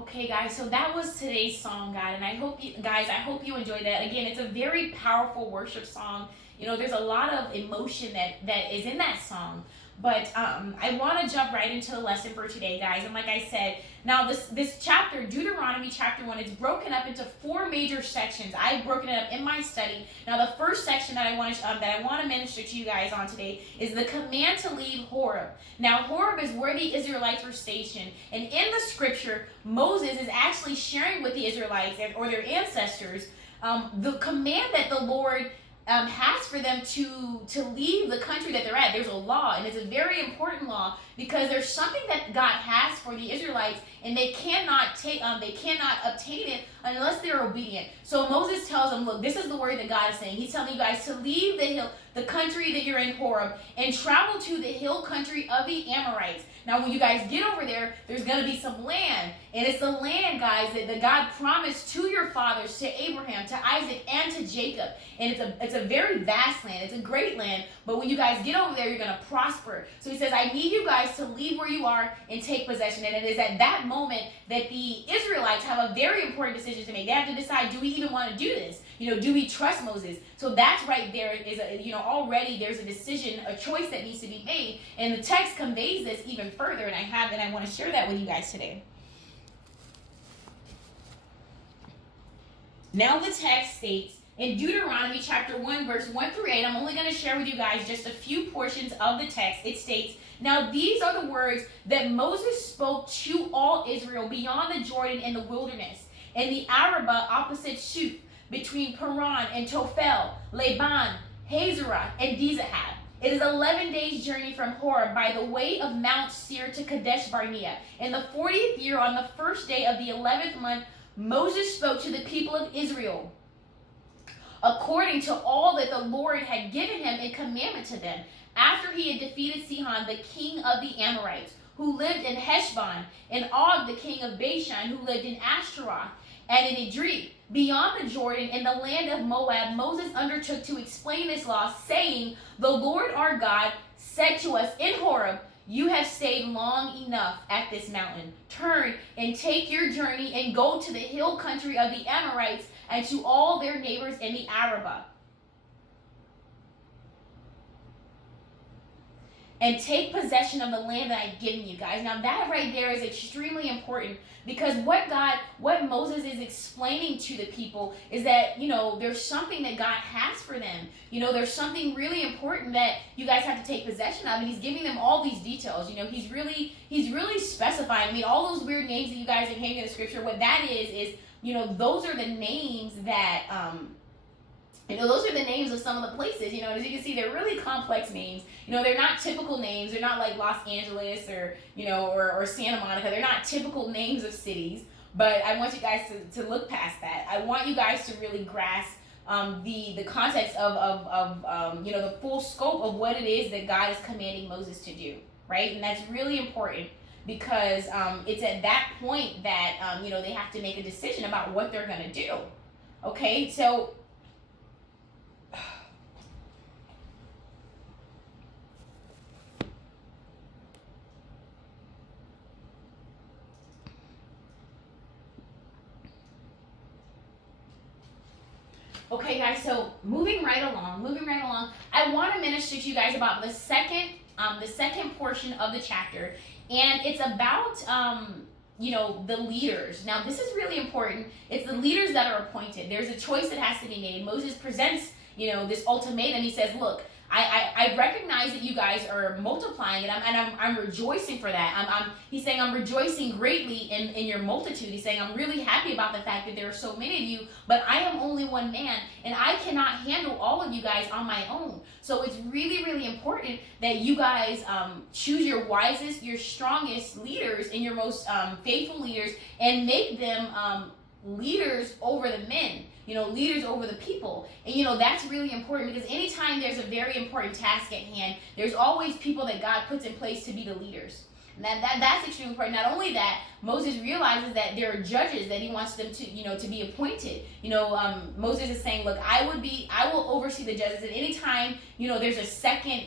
Okay, guys, so that was today's song, guys, and I hope you enjoyed that. Again, it's a very powerful worship song. There's a lot of emotion that is in that song. But I want to jump right into the lesson for today, guys. And like I said, now this chapter, Deuteronomy chapter 1, it's broken up into four major sections. I've broken it up in my study. Now, the first section that I want to minister to you guys on today is the command to leave Horeb. Now, Horeb is where the Israelites were stationed, and in the scripture, Moses is actually sharing with the Israelites or their ancestors the command that the Lord has for them to leave the country that they're at. There's a law, and it's a very important law because there's something that God has for the Israelites, and they cannot obtain it unless they're obedient. So Moses tells them, look, this is the word that God is saying. He's telling you guys to leave the country that you're in, Horeb, and travel to the hill country of the Amorites. Now, when you guys get over there, there's going to be some land. And it's the land, guys, that God promised to your fathers, to Abraham, to Isaac, and to Jacob. And it's a very vast land. It's a great land. But when you guys get over there, you're going to prosper. So he says, I need you guys to leave where you are and take possession. And it is at that moment that the Israelites have a very important decision to make. They have to decide, do we even want to do this? Do we trust Moses? So that's right there is already there's a decision, a choice that needs to be made. And the text conveys this even further, and I want to share that with you guys today. Now the text states in Deuteronomy chapter 1, verse 1 through 8, I'm only going to share with you guys just a few portions of the text. It states, now these are the words that Moses spoke to all Israel beyond the Jordan in the wilderness, in the Arabah opposite Shuf, between Paran and Tophel, Laban, Hazerah, and Dizahab. It is 11 days' journey from Horeb by the way of Mount Seir to Kadesh Barnea. In the 40th year, on the first day of the 11th month, Moses spoke to the people of Israel according to all that the Lord had given him in commandment to them, after he had defeated Sihon, the king of the Amorites, who lived in Heshbon, and Og, the king of Bashan, who lived in Ashtaroth, and in Edrei, beyond the Jordan, in the land of Moab. Moses undertook to explain this law, saying, the Lord our God said to us in Horeb, you have stayed long enough at this mountain. Turn and take your journey and go to the hill country of the Amorites and to all their neighbors in the Arabah, and take possession of the land that I've given you guys. Now that right there is extremely important, because what Moses is explaining to the people is that, there's something that God has for them. There's something really important that you guys have to take possession of, and he's giving them all these details. He's really specifying. I mean, all those weird names that you guys are hearing in the scripture, what that is, those are the names that, those are the names of some of the places, as you can see, they're really complex names. They're not typical names. They're not like Los Angeles or Santa Monica. They're not typical names of cities. But I want you guys to look past that. I want you guys to really grasp the context of the full scope of what it is that God is commanding Moses to do, right? And that's really important, because it's at that point that, they have to make a decision about what they're going to do. Okay, so okay, guys, so moving right along, I want to minister to you guys about the second portion of the chapter, and it's about, the leaders. Now, this is really important. It's the leaders that are appointed. There's a choice that has to be made. Moses presents, this ultimatum. He says, look, I recognize that you guys are multiplying, and I'm rejoicing for that. He's saying I'm rejoicing greatly in your multitude. He's saying I'm really happy about the fact that there are so many of you, but I am only one man, and I cannot handle all of you guys on my own. So it's really, really important that you guys choose your wisest, your strongest leaders, and your most faithful leaders, and make them leaders over the men. Leaders over the people. And, that's really important, because anytime there's a very important task at hand, there's always people that God puts in place to be the leaders. And that's extremely important. Not only that, Moses realizes that there are judges that he wants them to be appointed. Moses is saying, look, I will oversee the judges. And anytime, there's a second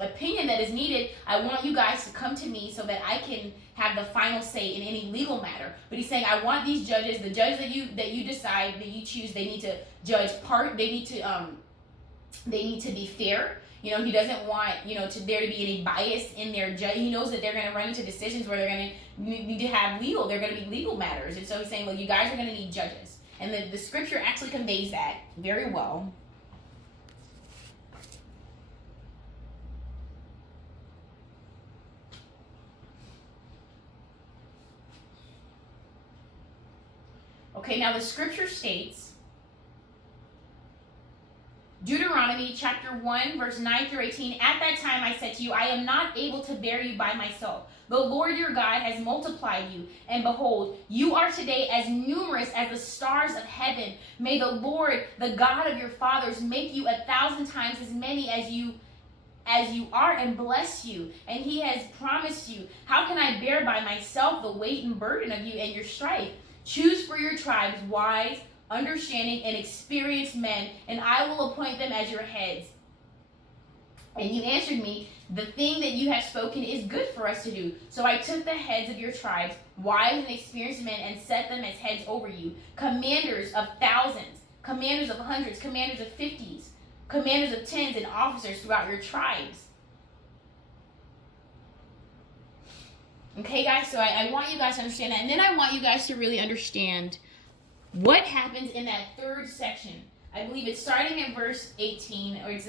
opinion that is needed, I want you guys to come to me so that I can have the final say in any legal matter. But he's saying, I want these judges, the judges that you decide, that you choose, they need to judge they need to be fair. You know, he doesn't want, you know, there to be any bias in their judge. He knows that they're going to run into decisions where they're going to need to have they're going to be legal matters. And so he's saying, well, you guys are going to need judges. And the scripture actually conveys that very well. Okay, now the scripture states, Deuteronomy chapter 1, verse 9 through 18, at that time I said to you, I am not able to bear you by myself. The Lord your God has multiplied you, and behold, you are today as numerous as the stars of heaven. May the Lord, the God of your fathers, make you 1,000 times as many as you are, and bless you. And he has promised you, how can I bear by myself the weight and burden of you and your strife? Choose for your tribes wise, understanding, and experienced men, and I will appoint them as your heads. And you answered me, the thing that you have spoken is good for us to do. So I took the heads of your tribes, wise and experienced men, and set them as heads over you, commanders of thousands, commanders of hundreds, commanders of 50s, commanders of tens, and officers throughout your tribes. Okay, guys, so I want you guys to understand that. And then I want you guys to really understand what happens in that third section. I believe it's starting at verse 18, or it's